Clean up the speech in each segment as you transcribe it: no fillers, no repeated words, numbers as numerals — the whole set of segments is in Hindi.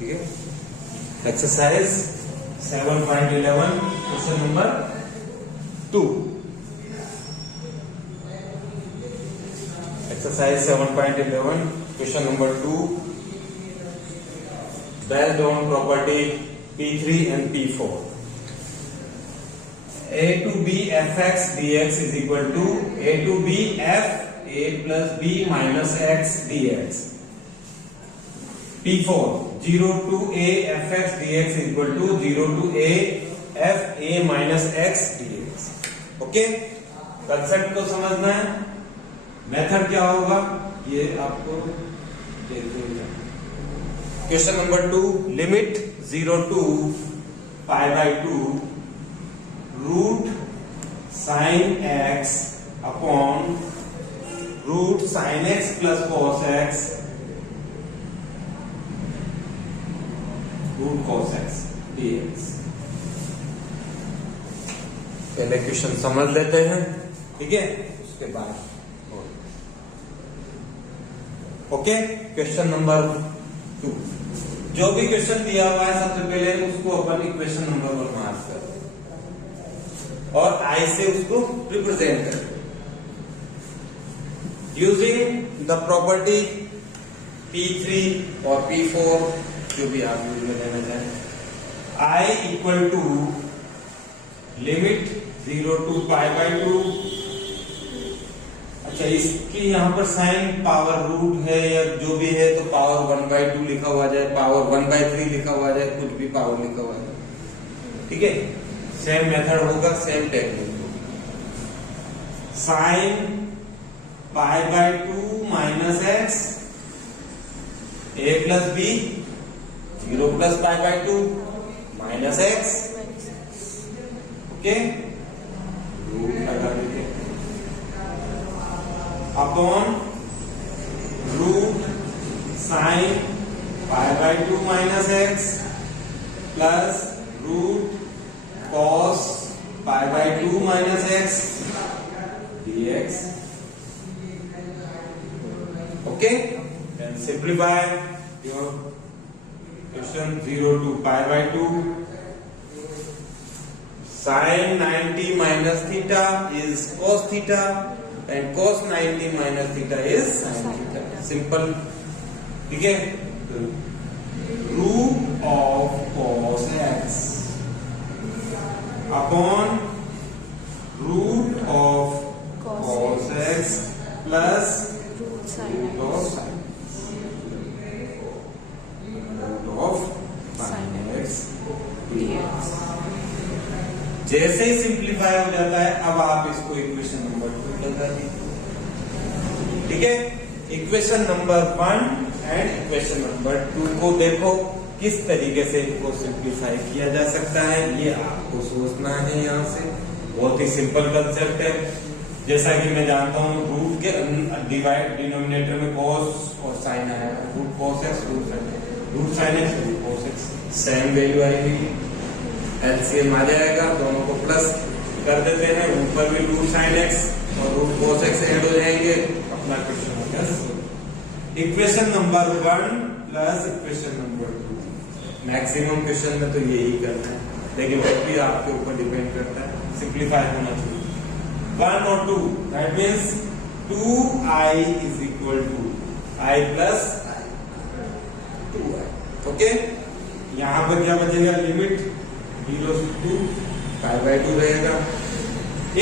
ठीक है। Exercise 7.11 question number 2। Exercise 7.11 question number 2 based on property P3 and P4. A to B fx dx is equal to A to B f a plus b minus x dx. P4 0 to A fx dx is equal to 0 to A f a minus x dx. Okay, concept को समझना है। मेथड क्या होगा ये आपको देखते हैं। Question number 2, limit 0 to pi by 2 root sine x upon root sine x plus cos x root cos x dx। पहले क्वेश्चन समझ लेते हैं, ठीक है, उसके बाद ओके। क्वेश्चन नंबर 2, जो भी क्वेश्चन दिया हुआ है सबसे पहले उसको अपन इक्वेशन नंबर 1 मार्क कर और आई से उसको रिप्रेजेंट कर यूजिंग द प्रॉपर्टी P3 और P4 जो भी आप यूज में लेना चाहें। I equal to limit 0 to pi by 2। अच्छा, इसकी यहाँ पर साइन पावर रूट है या जो भी है तो पावर 1/2 लिखा हुआ जाए, पावर 1/3 लिखा हुआ जाए, कुछ भी पावर लिखा हुआ जाए, ठीक है। सेम मेथड होगा, सेम टेक्निक होगा। Sine pi by 2 minus x a plus b 0 plus pi by 2 minus x, okay, root लगा दीजिए upon root sine pi by 2 minus x plus root cos pi by 2 minus x dx. Okay, then simplify your question 0 to pi by 2. Sin 90 minus theta is cos theta and cos 90 minus theta is sin theta. Simple, ठीक है। Root of cos x upon root of cos x plus root of sin x dx। जैसे ही सिंप्लीफाई हो जाता है अब आप इसको इक्वेशन नंबर 2 लगा दीजिए, ठीक है। Equation number 1 and equation number 2 को देखो किस तरीके से इसको सिंप्लीफाई किया जा सकता है, ये आपको सोचना है। यहाँ से बहुत ही सिंपल कंसेप्ट है। जैसा कि मैं जानता हूँ रूट के डिवाइड डिनोमिनेटर में कॉस और साइन आया, root cos x root sine x root cos x, same value आएगी, एलसीएम आ जाएगा, दोनों को प्लस कर देते हैं, ऊपर भी रूट साइन एक्स और रूट कॉस एक्स ऐड हो जाएंगे, अपना क्वेश्चन हो गया। Equation number 1 plus equation number 2। Maximum question में तो यही करना है, लेकिन वो भी आपके ऊपर डिपेंड करता है, सिंप्लीफाई होना चाहिए। 1 और 2 that means 2i is equal to i plus 2i, okay. यहाँ पर क्या बचेगा, लिमिट 0 to pi by 2 रहेगा।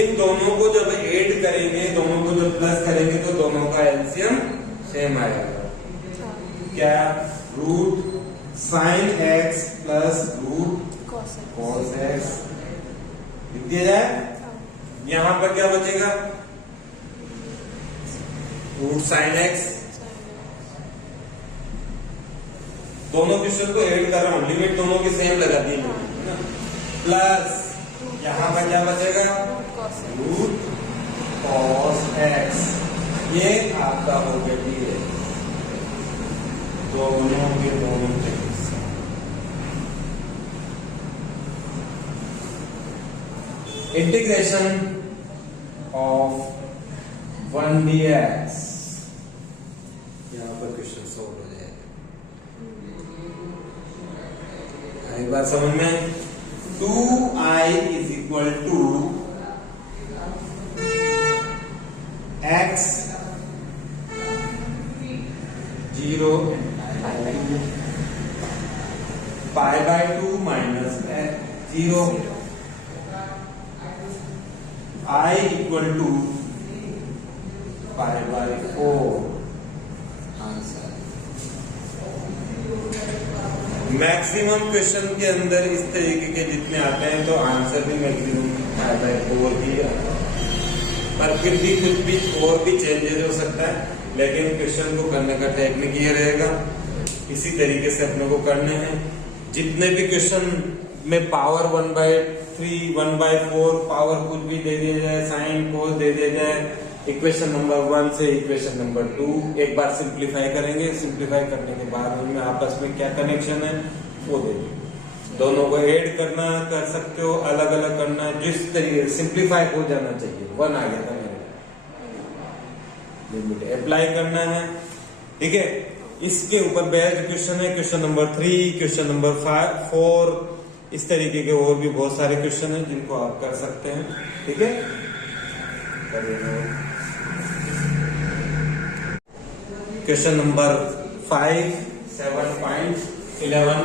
इन दोनों को जब ऐड करेंगे, दोनों को जब प्लस करेंगे तो दोनों का एलसीएम सेम आएगा, क्या, root sine x plus root cos x लिख दिया जाए। यहां पर क्या बचेगा, रूट साइन एक्स, दोनों क्वेश्चन को ऐड कर रहा हूं, लिमिट दोनों की सेम लगा दी है, प्लस यहां पर क्या बचेगा, रूट कॉस एक्स, ये आपका हो गया dx, दोनों के दोनों इंटीग्रेशन ऑफ 1 dx, यहां पर क्वेश्चन सोल्व हो जाएगा। एक बार समझ में, 2i is equal to x 0 pi by 2 minus 0 i equal to pi by 4। Answer maximum question के अंदर इस तरीके के जितने आते हैं तो आंसर भी मैक्सिमम पाई बाय 4 ही आता है, पर फिर भी कुछ भी और भी चेंजेस हो सकता है, लेकिन क्वेश्चन को करने का टेक्निक ये रहेगा, इसी तरीके से अपने को करने हैं। जितने भी क्वेश्चन में पावर 1/3 1/4 पावर कुछ भी दे दिया जाए, साइन कोस दे दिया जाए, इक्वेशन नंबर 1 से इक्वेशन नंबर 2 एक बार सिंप्लीफाई करेंगे। सिंप्लीफाई करने के बाद उनमें आपस में क्या कनेक्शन है वो दे दो, दोनों को ऐड करना कर सकते हो, अलग अलग करना, जिस तरीके सिंप्लीफाई हो जाना चाहिए। 1 आ गया था मेरे, लिमिट अप्लाई करना है, ठीक है। इसके ऊपर बेस्ड क्वेश्चन है क्वेश्चन नंबर 3, क्वेश्चन नंबर 4, इस तरीके के और भी बहुत सारे क्वेश्चन हैं जिनको आप कर सकते हैं, ठीक है। Question number 5 7.11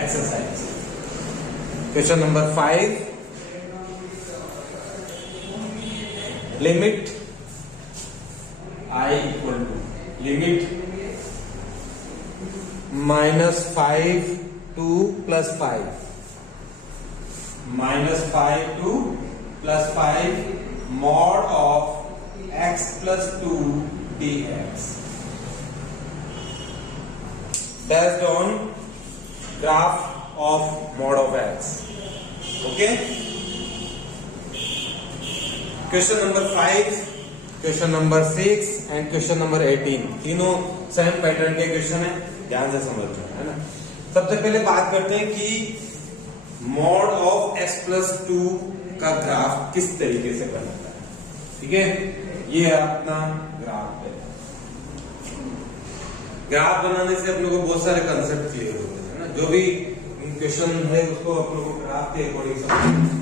exercise. Question number 5, limit I equal to limit -5 to +5 -5 to +5 mod of x plus 2 dx based on graph of mod of x। okay, question number 5, question number 6 and question number 18 तीनों सेम पैटर्न के क्वेश्चन है, ध्यान से समझना है ना। सबसे पहले बात करते हैं कि मॉड ऑफ x प्लस 2 का ग्राफ किस तरीके से बनता है, ठीक है। ये अपना ग्राफ है। ग्राफ बनाने से अपने को बहुत सारे कंसेप्ट क्लियर होते हैं ना, जो भी क्वेश्चन है उसको अपने को ग्राफ के अकॉर्डिंग समझना।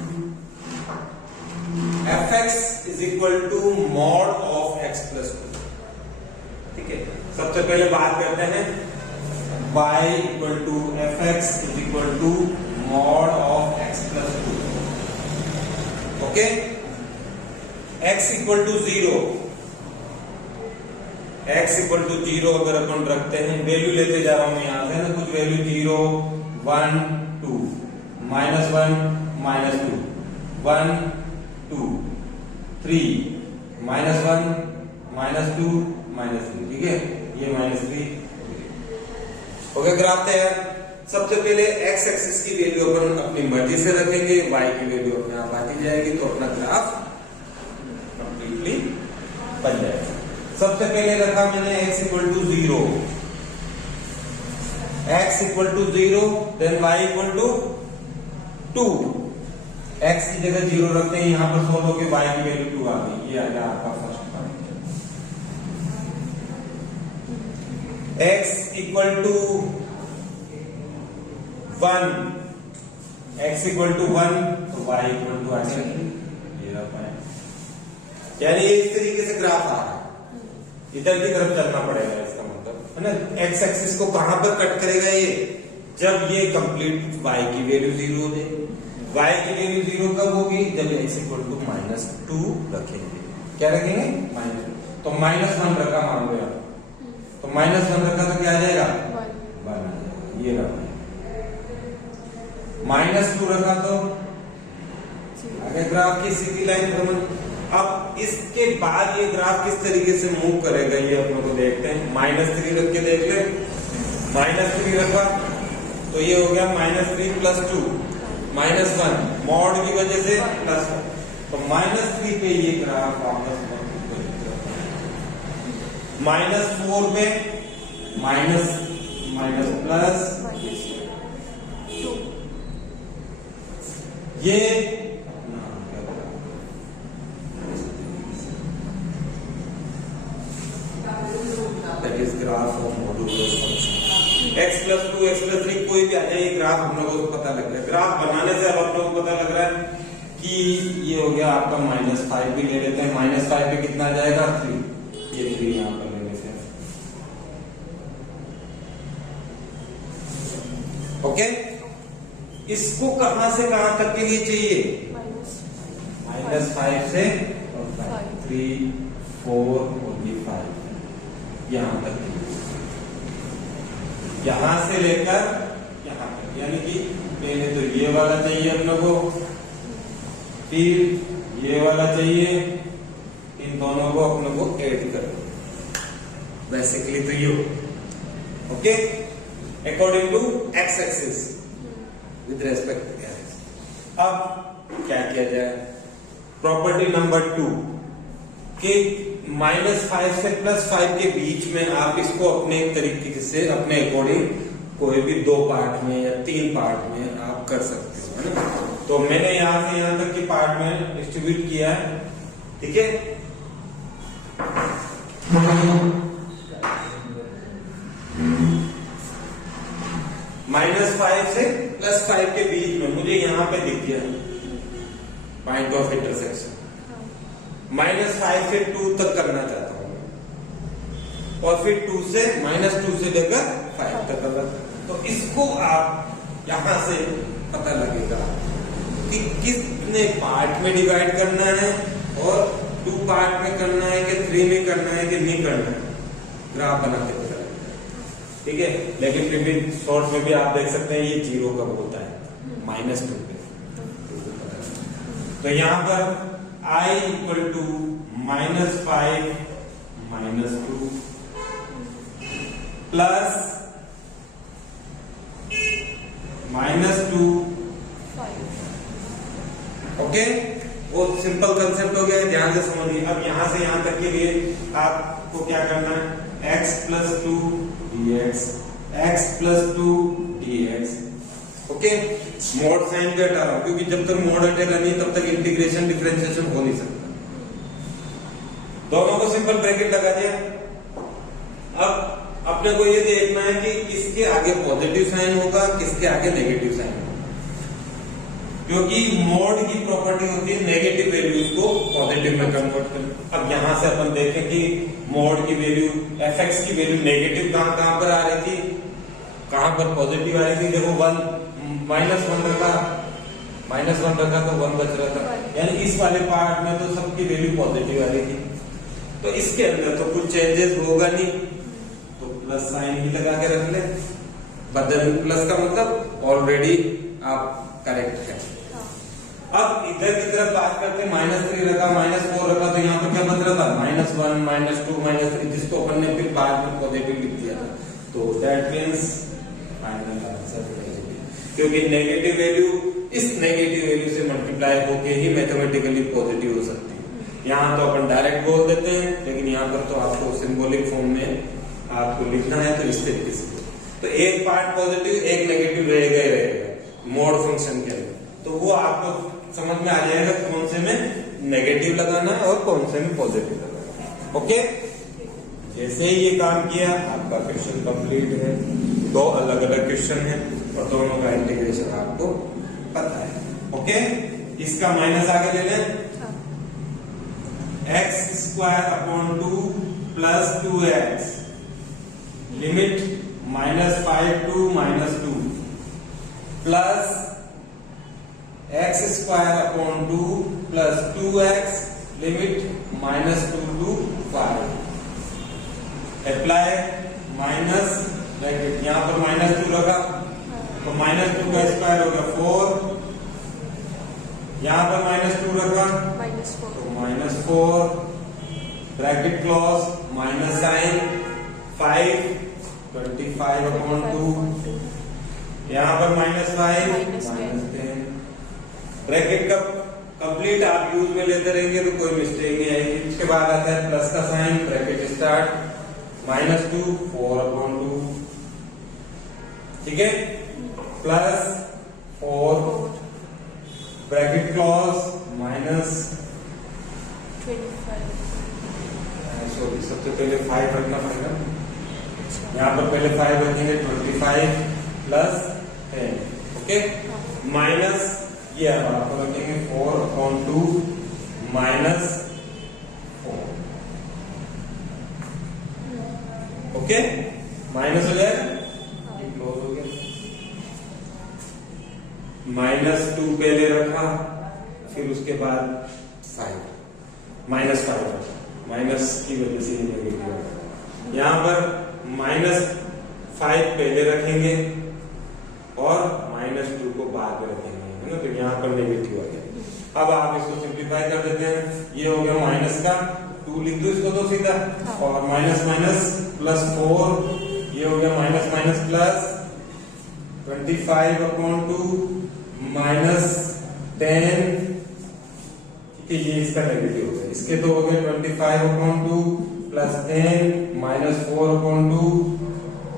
fx is equal to mod of x plus 2, ठीक है। सबसे पहले बात करते हैं y equal to fx is equal to mod of x plus 2। Okay, x equal to 0, x equal to 0 अगर अपन रखते हैं, वैल्यू लेते जा रहा हूं मैं यहां से ना, कुछ वैल्यू 0 1 2 -1 -2 1 2 3 -1 -2 -3, ठीक है। ये -3 हो गया ग्राफ तैयार। सबसे पहले x एक्सिस की वैल्यू अपन अपनी मर्जी से रखेंगे, y की वैल्यू अपने आप आती जाएगी, तो अपना ग्राफ कंप्लीटली बन जाएगा। सबसे पहले रखा मैंने x equal to 0, x equal to 0, then y equal to 2। x की जगह 0 रखते हैं, यहां पर सोल्व होकर y की वैल्यू 2 आ गई, ये आ गया आपका first point. x equal to 1, x equal to 1 तो y इक्वल टू आ गया, ये रहा पॉइंट। यानी इस तरीके से ग्राफ आ रहा है, इधर की तरफ चलना पड़ेगा, इसका मतलब है ना। x एक्सिस को कहां पर कट करेगा ये, जब ये कंप्लीट y की वैल्यू 0 हो जाए। y की वैल्यू 0 कब होगी, जब x इक्वल टू -2 रखेंगे। क्या रखेंगे, -2, तो -1 रखा मान लो आप, तो -1 रखा तो क्या आ जाएगा 1 आ जाएगा, ये रहा। -2 रखा तो आगे ग्राफ की सीधी लाइन समझ। अब इसके बाद ये ग्राफ किस तरीके से मूव करेगा ये अपने को देखते हैं। -3 रख के देख ले, -3 रखा तो ये हो गया -3 + 2 -1, मॉड की वजह से +1, तो -3 पे ये ग्राफ वापस -4 पे माइनस प्लस ये that is graph of modulus function। x plus 2 x plus 3 कोई भी आ जाए, ये ग्राफ हम लोगों को पता लग गया। ग्राफ बनाने से अब आप लोगों को पता लग रहा है कि ये हो गया आपका -5 भी ले लेते हैं, -5 पे कितना आ जाएगा 3, ये 3 यहाँ पर ले लेते हैं। ओके, इसको कहां से कहां तक के लिए चाहिए? -5 से 3 4 only 5 यहां तक, यहां से लेकर यहां तक, यानी कि पहले तो ये वाला चाहिए हम लोग को, फिर ये वाला चाहिए, इन दोनों को अपने को ऐड करो, बेसिकली तो ये। Okay, according to x axis with respect to x. अब क्या किया जाए? प्रॉपर्टी नंबर 2 कि -5 से +5 के बीच में आप इसको अपने तरीके से अपने अकॉर्डिंग कोई भी 2 पार्ट में या 3 पार्ट में आप कर सकते हो, है ना। तो मैंने यहां से यहां तक के पार्ट में डिस्ट्रीब्यूट किया है, ठीक है। -5 से +5 के बीच में मुझे यहां पे दिख गया पॉइंट ऑफ इंटरसेक्शन। -5 से 2 तक करना चाहता हूं और फिर -2 से लेकर 5 तक करना। तो इसको आप यहां से पता लगेगा कि कितने पार्ट में डिवाइड करना है और 2 पार्ट में करना है कि 3 में करना है कि नहीं करना है, ग्राफ बना के पता लगेगा, ठीक है। लेकिन फिर भी शॉर्ट में भी आप देख सकते हैं ये 0 कब होता है, -2 पे। तो यहां पर I equal to -5 -2 plus -2 okay, वो सिंपल कंसेप्ट हो गया, ध्यान से समझिए। अब यहां से यहां तक के लिए आपको क्या करना है? x plus 2 dx, x plus 2 dx। Okay, mod sign भी हटा रहा हूं क्योंकि जब तक मोड हटेगा नहीं तब तक इंटीग्रेशन डिफरेंशिएशन हो नहीं सकता। दोनों को सिंपल ब्रैकेट लगा दिया। अब अपने को ये देखना है कि किसके आगे पॉजिटिव साइन होगा, किसके आगे नेगेटिव साइन होगा, क्योंकि मोड की प्रॉपर्टी होती है नेगेटिव वैल्यूज को पॉजिटिव में कन्वर्ट करना। अब यहां से अपन देखें कि मोड की वैल्यू, fx की वैल्यू नेगेटिव कहां पर आ रही थी, कहां पर पॉजिटिव आ रही थी। देखो 1 -1 रखा, -1 रखा तो 1 बच रहा था, यानी इस वाले पार्ट में तो सबकी वैल्यू पॉजिटिव आ रही थी। तो इसके अंदर तो कुछ चेंजेस होगा नहीं, तो प्लस साइन भी लगा के रख ले। बदल प्लस का मतलब ऑलरेडी आप करेक्ट है। अब इधर की तरफ बात करते हैं, -3 रखा, -4 रखा, तो यहाँ पर क्या बच रहा था? -1 -2 -3, जिसको अपन ने फिर बाद में पॉजिटिव लिख दिया था। तो दैट मीन्स फाइनल आंसर, क्योंकि नेगेटिव वैल्यू इस नेगेटिव वैल्यू से मल्टीप्लाई होके ही मैथमेटिकली पॉजिटिव हो सकती है। यहाँ तो अपन डायरेक्ट बोल देते हैं, लेकिन यहाँ पर तो आपको सिंबॉलिक फॉर्म में आपको लिखना है, तो इस तरीके से। तो एक पार्ट पॉजिटिव एक नेगेटिव रहेगा ही रहेगा मोड फंक्शन के अंदर, तो वो आपको समझ में आ जाएगा कौन से में नेगेटिव लगाना है और कौन से में पॉजिटिव लगाना है। ओके, जैसे ही ये काम किया आपका क्वेश्चन कंप्लीट है। 2 अलग अलग क्वेश्चन है और दोनों का इंटीग्रेशन आपको पता है। ओके, इसका माइनस आगे ले लें, x² upon 2 plus 2x limit -5 to -2 plus x² upon 2 plus 2x limit -2 to 5। Apply minus bracket, यहाँ पर -2 रखा तो -2 का स्क्वायर हो गया 4, यहाँ पर -2 रखा तो -4, bracket close, minus sign 5 25 upon 2, यहाँ पर -5 -10। ब्रैकेट का कंप्लीट आप यूज में लेते रहेंगे तो कोई मिस्टेक नहीं आएगी। इसके बाद आता है प्लस का साइन, ब्रैकेट स्टार्ट, -2 4 अपॉन 2, ठीक है, प्लस 4 ब्रैकेट क्लोज -25, सॉरी सबसे पहले 5 रखना पड़ेगा, यहाँ पर पहले 5 रखेंगे, 25 प्लस 10, ओके। माइनस ये अब आपको रखेंगे 4/2 माइनस 4, ओके। माइनस हो जाएगा, क्लोज हो गया। -2 पहले रखा, फिर उसके बाद 5, -5 माइनस की वजह से नेगेटिव। यहाँ पर -5 पहले रखेंगे और -2 को बाद में रखेंगे, है ना, तो यहाँ पर नेगेटिव आ गया। अब आप इसको सिंप्लीफाई कर देते हैं, ये हो गया माइनस का 2 लिख दो इसको तो सीधा, और माइनस माइनस प्लस 4, ये हो गया माइनस माइनस प्लस 25/2 माइनस 10, ये इसका नेगेटिव हो गया। इसके तो हो गए 25/2 plus 10 minus 4/2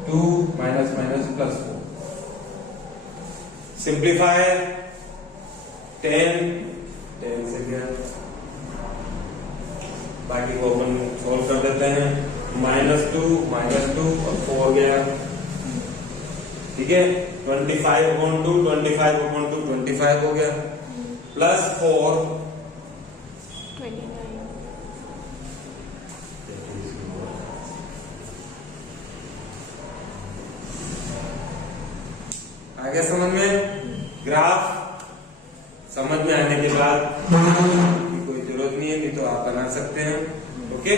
2 minus minus plus 4। Simplify 10 से गया, बाकी को अपन सोल्व कर देते हैं। -2 और 4 गया, ठीक है। 25/2 25 हो गया, प्लस 4 आ गया समझ में। ग्राफ समझ में आने के बाद कोई जरूरत नहीं है, नहीं तो आप बना सकते हैं, ओके।